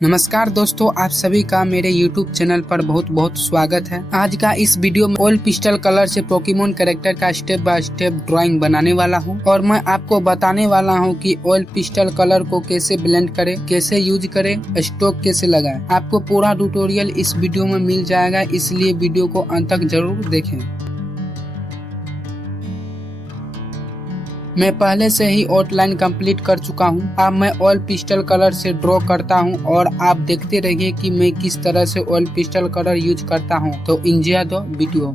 नमस्कार दोस्तों, आप सभी का मेरे YouTube चैनल पर बहुत बहुत स्वागत है। आज का इस वीडियो में ऑयल पिस्टल कलर से पोकेमोन कैरेक्टर का स्टेप बाय स्टेप ड्राइंग बनाने वाला हूं और मैं आपको बताने वाला हूं कि ऑयल पिस्टल कलर को कैसे ब्लेंड करें, कैसे यूज करें, स्ट्रोक कैसे लगाएं। आपको पूरा ट्यूटोरियल इस वीडियो में मिल जाएगा, इसलिए वीडियो को अंत तक जरूर देखें। मैं पहले से ही आउटलाइन कंप्लीट कर चुका हूं। अब मैं ऑयल पिस्टल कलर से ड्रॉ करता हूं और आप देखते रहिए कि मैं किस तरह से ऑयल पिस्टल कलर यूज करता हूं। तो enjoy the video.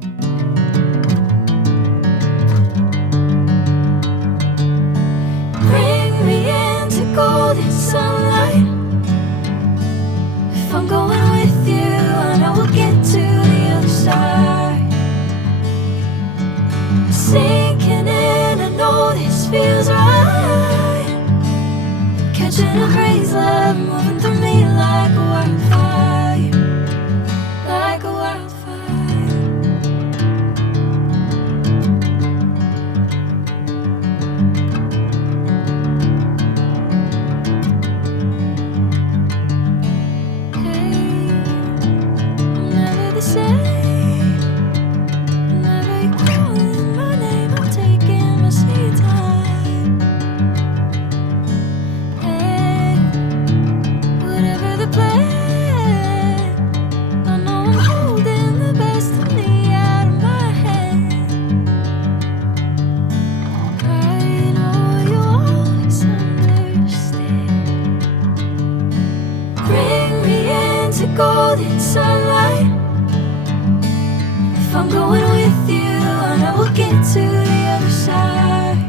Feels right, catching a crazy love moving through me like a wildfire, like a wildfire. Hey, I'm never the same. Whenever you're calling my name, I'm taking my sweet time. Golden sunlight. If I'm going with you, I know we'll get to the other side.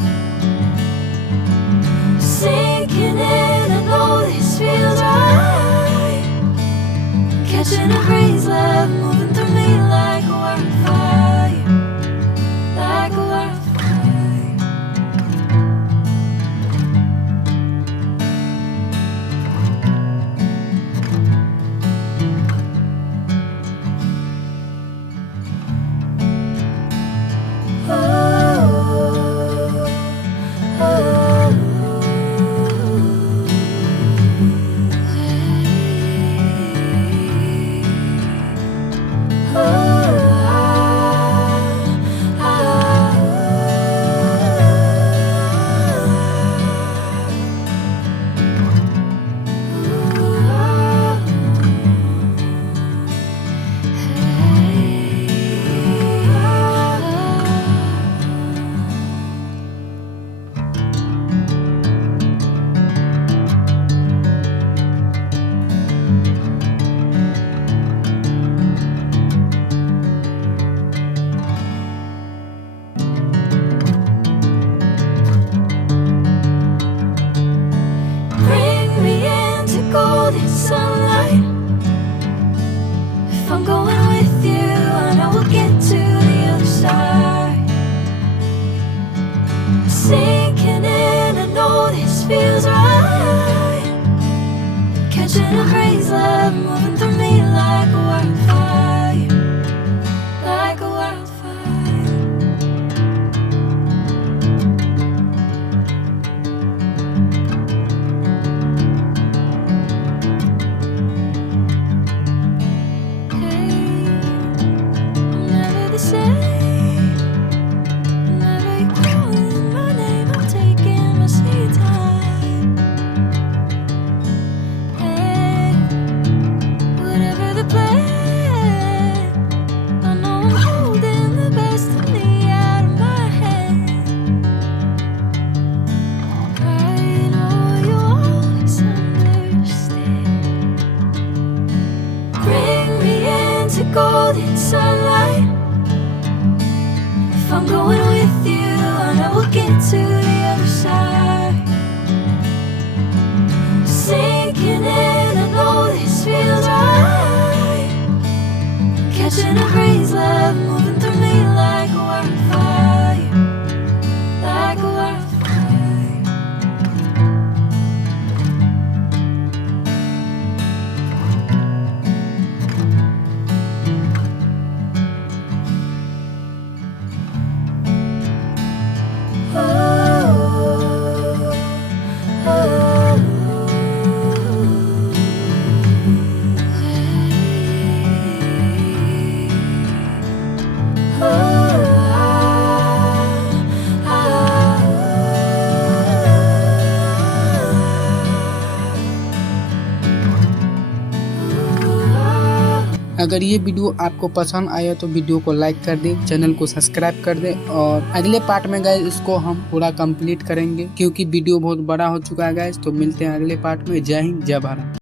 Sinking in, I know this feels right. Catching a crazy love moving through me like a wildfire, like a wildfire. Sunlight. If I'm going with you, I know we'll get to the other side. Sinking in, I know this feels right. Catching a crazy love moving through me like a wildfire, like a wildfire. Golden sunlight. If I'm going with you, I know we'll get to the other side. Sinking in, I know this feels right. Catching a crazy love moving through me like a wildfire, like a wildfire. Oh, oh, oh. अगर ये video आपको पसंद आया तो video को like कर दे, channel को subscribe कर दे और अगले पार्ट में गाइस इसको हम पूरा कंप्लीट करेंगे क्योंकि वीडियो बहुत बड़ा हो चुका है गाइस। तो मिलते हैं अगले पार्ट में। जय हिंद, जय भारत।